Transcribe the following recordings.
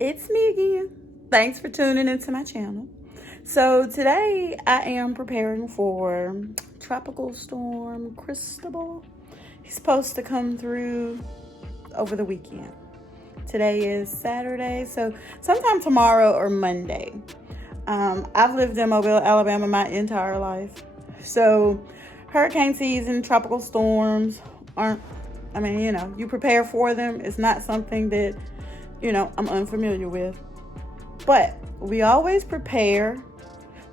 It's me again. Thanks for tuning into my channel. So today I am preparing for Tropical Storm Cristobal. He's supposed to come through over the weekend. Today is Saturday, so sometime tomorrow or Monday. I've lived in Mobile, Alabama my entire life. So hurricane season, tropical storms aren't, you prepare for them. It's not something that, I'm unfamiliar with. But we always prepare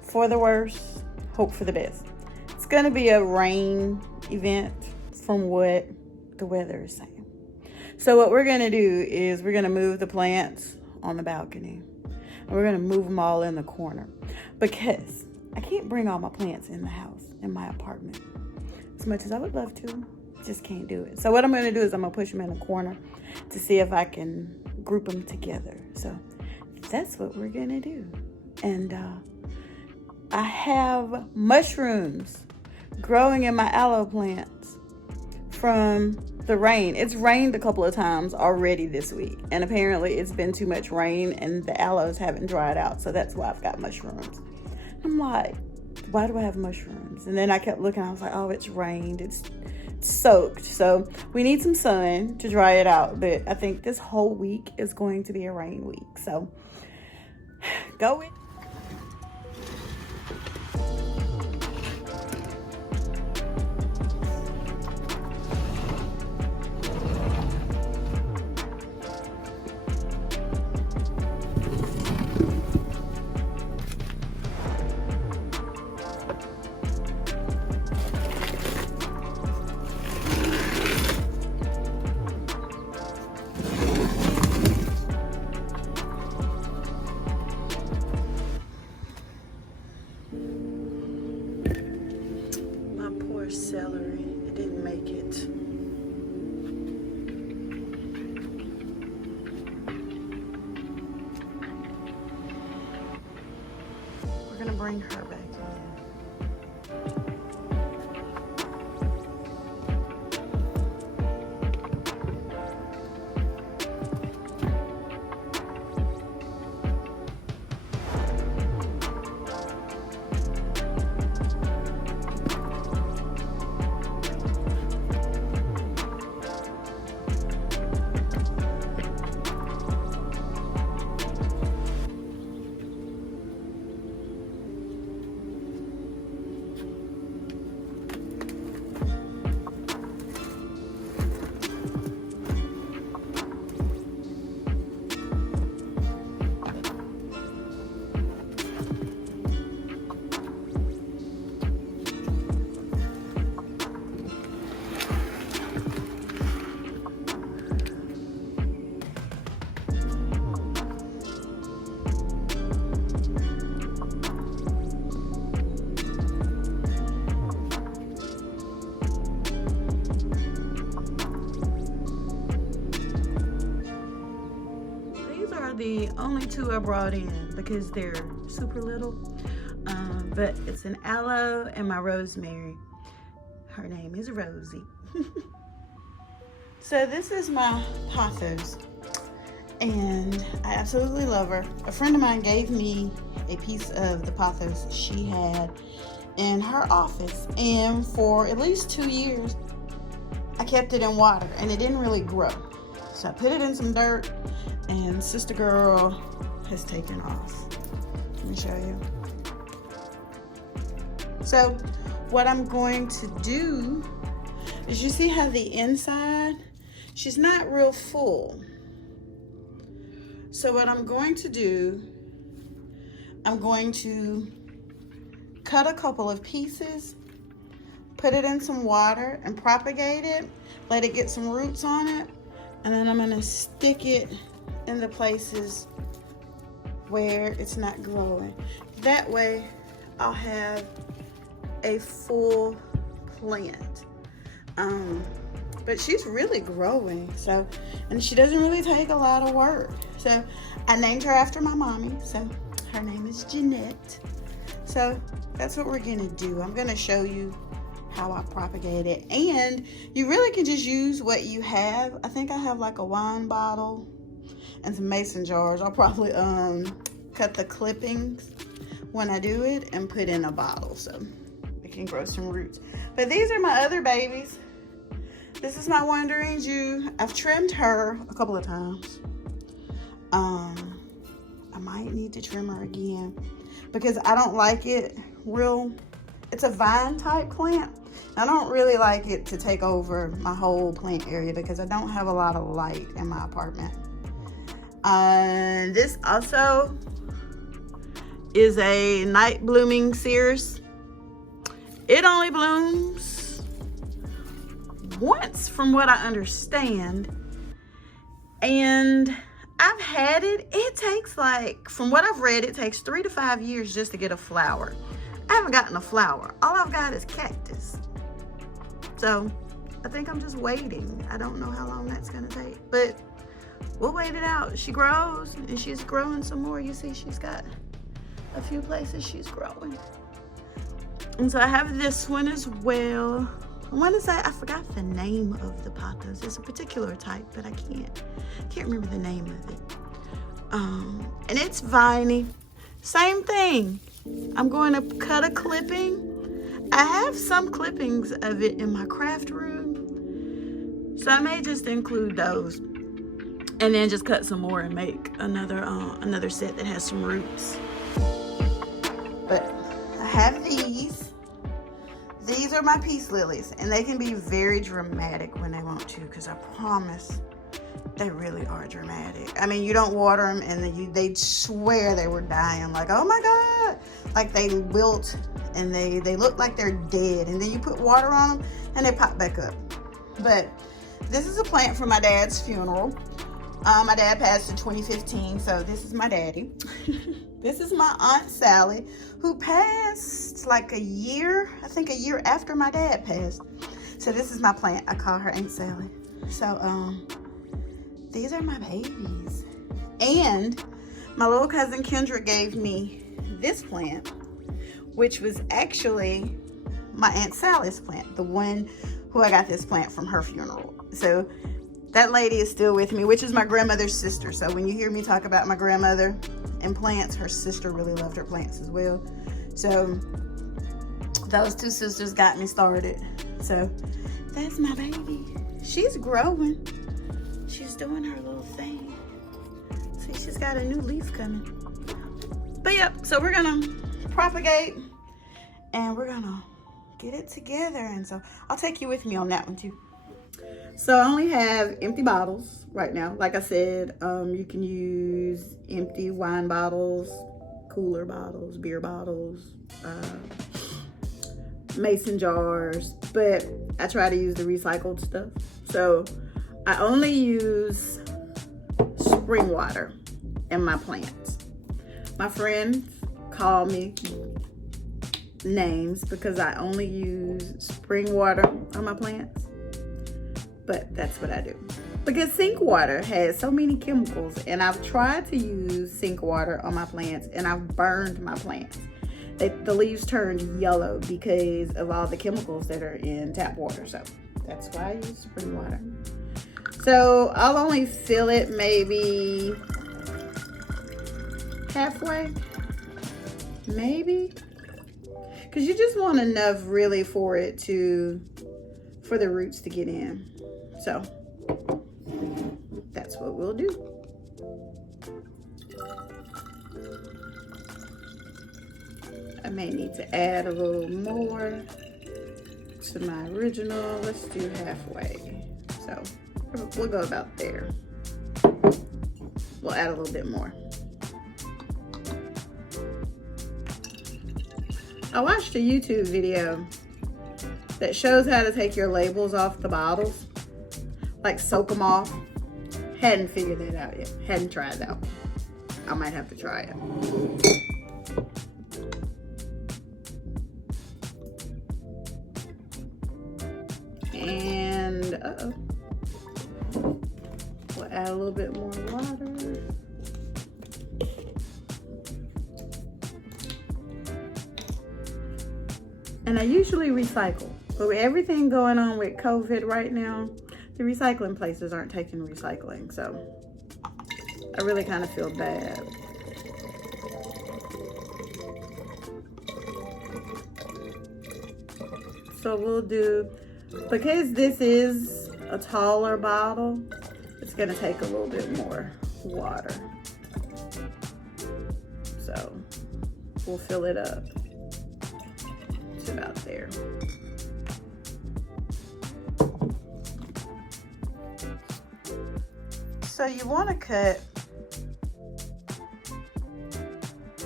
for the worst, hope for the best. It's going to be a rain event from what the weather is saying. So what we're going to do is we're going to move the plants on the balcony. And we're going to move them all in the corner. Because I can't bring all my plants in the house, in my apartment. As much as I would love to, just can't do it. So what I'm going to do is I'm going to push them in the corner to see if I can group them together. So that's what we're going to do. And I have mushrooms growing in my aloe plants from the rain. It's rained a couple of times already this week. And apparently it's been too much rain and the aloes haven't dried out. So that's why I've got mushrooms. I'm like, why do I have mushrooms? And then I kept looking. I was like, oh, it's rained. It's soaked. So we need some sun to dry it out. But I think this whole week is going to be a rain week. So go in. Celery, it didn't make it. We're gonna bring her back in. The only two I brought in because they're super little, but it's an aloe and my rosemary. Her name is Rosie. So this is my pothos and I absolutely love her. A friend of mine gave me a piece of the pothos she had in her office, and for at least 2 years I kept it in water and it didn't really grow. So I put it in some dirt and Sister Girl has taken off. Let me show you. So what I'm going to do is, you see how the inside, she's not real full. So what I'm going to do, I'm going to cut a couple of pieces, put it in some water and propagate it, let it get some roots on it, and then I'm gonna stick it in the places where it's not growing. That way I'll have a full plant. But she's really growing, so, and she doesn't really take a lot of work. So I named her after my mommy, so her name is Jeanette. So that's what we're gonna do. I'm gonna show you how I propagate it, and you really can just use what you have. I think I have like a wine bottle and some mason jars. I'll probably cut the clippings when I do it and put in a bottle so it can grow some roots. But these are my other babies. This is my Wandering Jew. I've trimmed her a couple of times. I might need to trim her again because I don't like it real. It's a vine type plant. I don't really like it to take over my whole plant area because I don't have a lot of light in my apartment. This also is a night blooming Cereus. It only blooms once from what I understand. And I've had it. It takes like, from what I've read, it takes 3 to 5 years just to get a flower. I haven't gotten a flower. All I've got is cactus. So I think I'm just waiting. I don't know how long that's gonna take, but we'll wait it out. She grows and she's growing some more. You see, she's got a few places she's growing. And so I have this one as well. I want to say, I forgot the name of the pothos. It's a particular type, but I can't remember the name of it. And it's viney. Same thing. I'm going to cut a clipping. I have some clippings of it in my craft room, so I may just include those and then just cut some more and make another set that has some roots. But I have these. These are my peace lilies, and they can be very dramatic when they want to, because I promise they really are dramatic. I mean, you don't water them and then they'd swear they were dying, like, oh my God, like they wilt and they look like they're dead, and then you put water on them and they pop back up. But this is a plant from my dad's funeral. My dad passed in 2015, so this is my daddy. This is my Aunt Sally, who passed like a year after my dad passed. So this is my plant. I call her Aunt Sally. So these are my babies. And my little cousin Kendra gave me this plant, which was actually my Aunt Sally's plant, the one who I got this plant from her funeral. So that lady is still with me, which is my grandmother's sister. So when you hear me talk about my grandmother and plants, her sister really loved her plants as well. So those two sisters got me started. So that's my baby. She's growing. She's doing her little thing. See, she's got a new leaf coming. But yep, so we're gonna propagate and we're gonna get it together. And so I'll take you with me on that one too. So I only have empty bottles right now. Like I said, you can use empty wine bottles, cooler bottles, beer bottles, mason jars, but I try to use the recycled stuff. So I only use spring water in my plants. My friends call me names because I only use spring water on my plants. But that's what I do. Because sink water has so many chemicals, and I've tried to use sink water on my plants and I've burned my plants. The leaves turned yellow because of all the chemicals that are in tap water. So that's why I use spring water. So I'll only fill it maybe halfway, maybe. Because you just want enough really for the roots to get in. So that's what we'll do. I may need to add a little more to my original. Let's do halfway. So we'll go about there. We'll add a little bit more. I watched a YouTube video that shows how to take your labels off the bottles, like soak them off. Hadn't figured that out yet. Hadn't tried that one. I might have to try it. And we'll add a little bit more water. And I usually recycle, but with everything going on with COVID right now, the recycling places aren't taking recycling. So I really kind of feel bad. So we'll do, because this is a taller bottle, it's gonna take a little bit more water. So we'll fill it up to about there. So you want to cut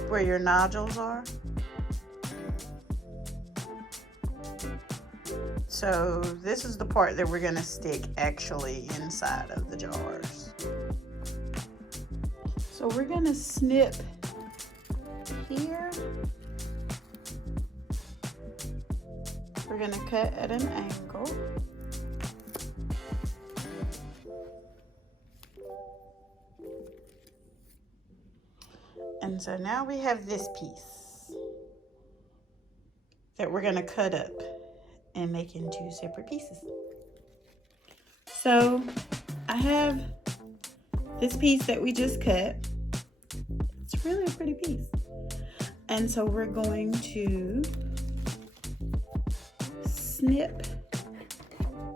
where your nodules are. So this is the part that we're going to stick actually inside of the jars. So we're going to snip here. We're going to cut at an angle. And so now we have this piece that we're going to cut up and make into separate pieces. So I have this piece that we just cut. It's really a pretty piece. And so we're going to snip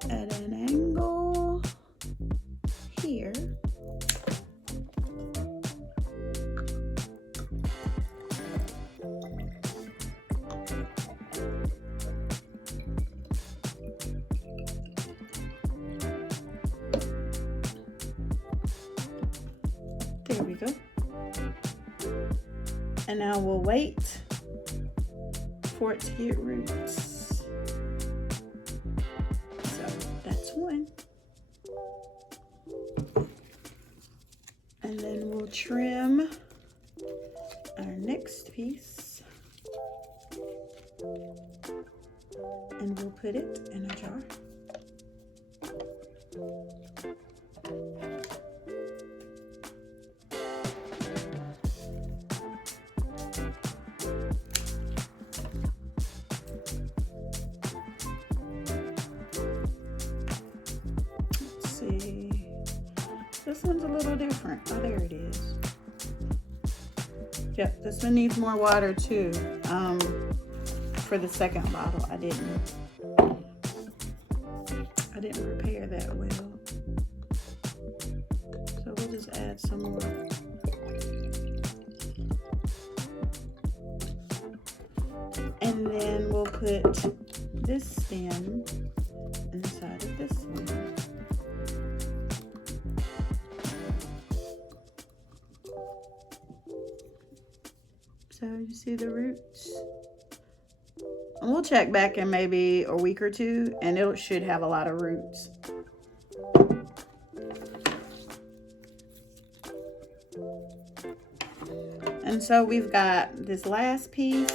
at an angle here. There we go. And now we'll wait for it to get roots. So that's one. And then we'll trim our next piece. And we'll put it in a jar. This one's a little different. Oh, there it is. Yep, this one needs more water too. For the second bottle, I didn't prepare that well. So we'll just add some more. And then we'll put this stem inside of this one. So you see the roots? And we'll check back in maybe a week or two and it should have a lot of roots. And so we've got this last piece.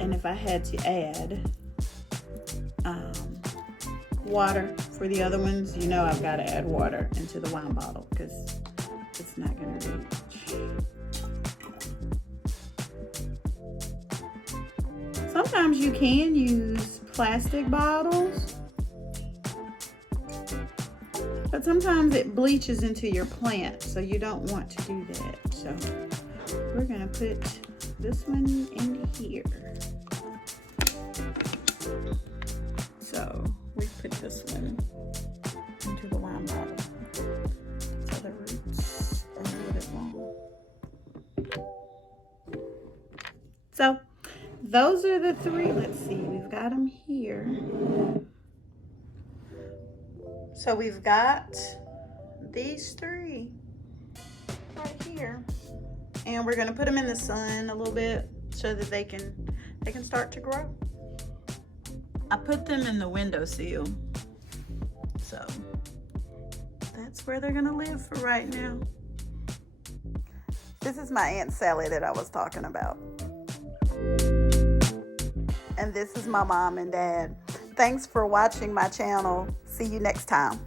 And if I had to add water for the other ones, you know I've got to add water into the wine bottle because it's not going to reach. Sometimes you can use plastic bottles, but sometimes it bleaches into your plant, so you don't want to do that. So we're going to put this one in here. So we put this one into the wine bottle. So the roots are a little bit long. So those are the three. Let's see, we've got them here. So we've got these three right here. And we're gonna put them in the sun a little bit so that they can start to grow. I put them in the windowsill. So that's where they're gonna live for right now. This is my Aunt Sally that I was talking about. And this is my mom and dad. Thanks for watching my channel. See you next time.